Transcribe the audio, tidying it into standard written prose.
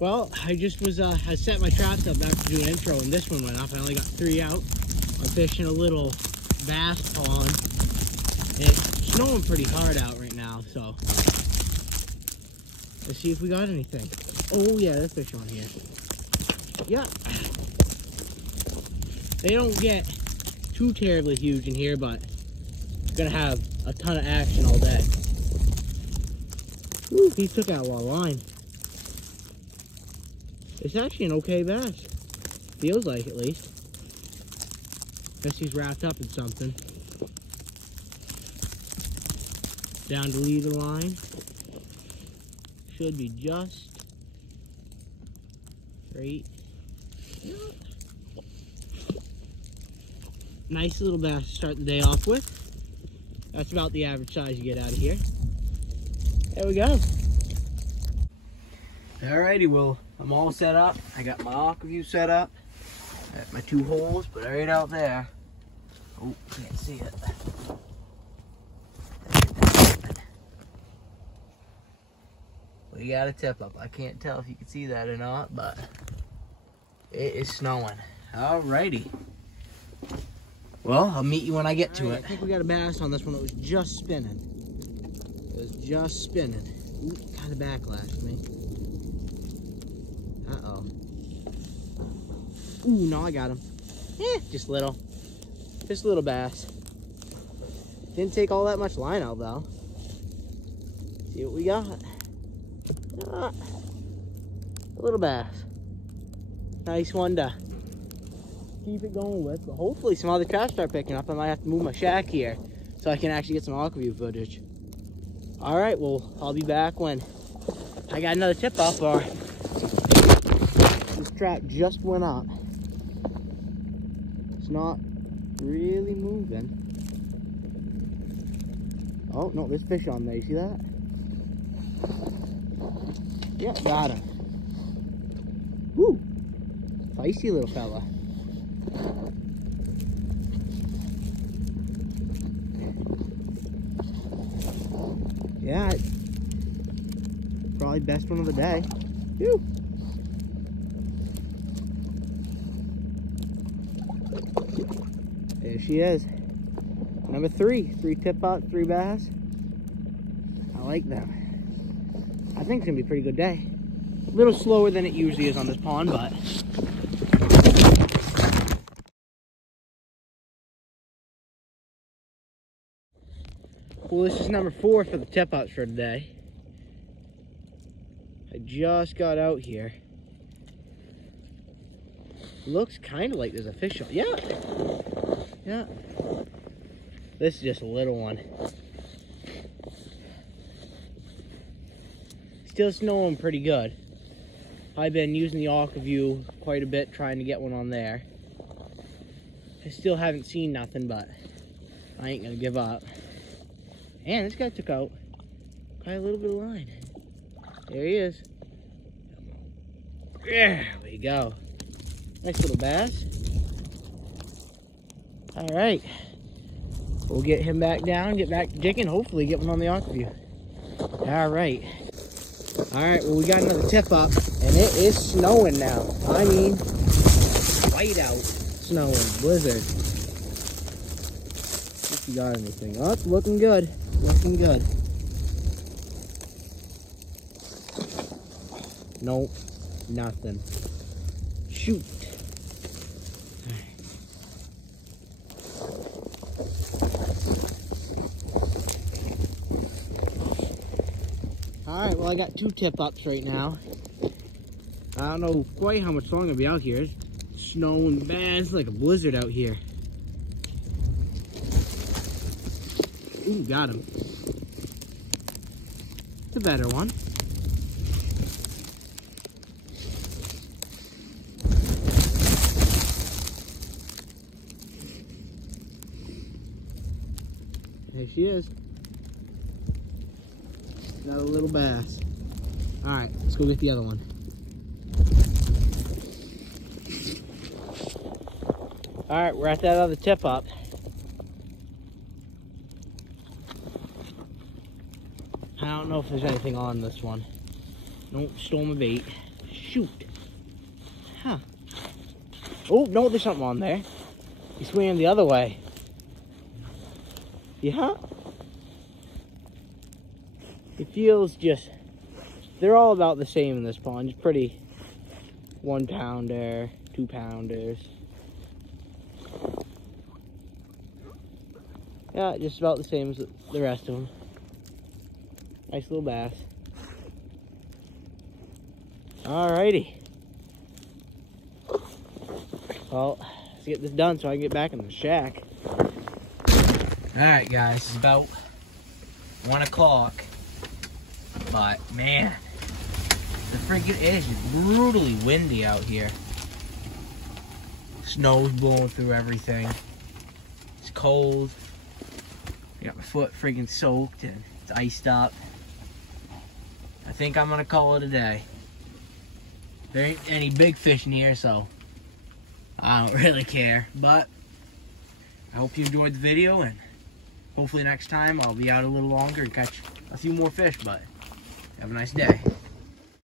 Well, I just was, I set my traps up back to do an intro, and this one went off. I only got 3 out. I'm fishing a little bass pond, and it's snowing pretty hard out right now, so let's see if we got anything. Oh yeah, there's fish on here. Yeah. They don't get too terribly huge in here, but gonna have a ton of action all day. Ooh, he took out a lot of line. It's actually an okay bass. Feels like, at least. Guess he's wrapped up in something. Down to lead the line. Should be just right. Nice little bass to start the day off with. That's about the average size you get out of here. There we go. Alrighty, well, I'm all set up. I got my aqua view set up. Got my 2 holes, but right out there. Oh, can't see it. We got a tip up. I can't tell if you can see that or not, but it is snowing. Alrighty. Well, I'll meet you when I get to it. I think we got a bass on this one that was just spinning. It was just spinning. Ooh, kind of backlashed me. Uh-oh. Ooh, no, I got him. Just little. Just a little bass. Didn't take all that much line out, though. See what we got. A little bass. Nice one to keep it going with, but hopefully some other traps start picking up. I might have to move my shack here so I can actually get some aqua view footage. All right, well, I'll be back when I got another tip up, or this trap just went up. It's not really moving. Oh, no, there's fish on there. You see that? Yeah, got him. Woo! Feisty little fella. Yeah, probably best one of the day. Whew. There she is. Number 3. 3 tip up, 3 bass. I like them. I think it's gonna be a pretty good day. A little slower than it usually is on this pond, but well, this is number 4 for the tip ups for today. I just got out here. Looks kind of like there's a fish on. Yeah. Yeah. This is just a little one. Still snowing pretty good. I've been using the aqua view quite a bit trying to get one on there. I still haven't seen nothing, but I ain't gonna give up. And this guy took out quite a little bit of line. There he is. There we go. Nice little bass. All right. We'll get him back down, get back to jigging, hopefully get one on the aqua view. All right. All right, well, we got another tip up, and it is snowing now. I mean, white out, snowing, blizzard. If you got anything. Oh, it's looking good. Looking good. Nope, nothing. Shoot. All right, well, I got 2 tip ups right now. I don't know quite how much longer I'll be out here. It's snowing bad. It's like a blizzard out here. Ooh, got him. It's a better one. There she is. Got a little bass. All right, let's go get the other one. All right, we're at that other tip up. I don't know if there's anything on this one. Don't stole my bait. Shoot. Huh. Oh, no, there's something on there. He's swimming the other way. Yeah. It feels just, they're all about the same in this pond. It's pretty 1 pounder, 2 pounders. Yeah, just about the same as the rest of them. Nice little bass. Alrighty. Well, let's get this done so I can get back in the shack. Alright guys, it's about 1 o'clock. But man, the freaking it is brutally windy out here. Snow's blowing through everything. It's cold. I got my foot freaking soaked and it's iced up. I think I'm gonna call it a day. There ain't any big fish in here, so I don't really care. But I hope you enjoyed the video, and hopefully next time I'll be out a little longer and catch a few more fish. But have a nice day.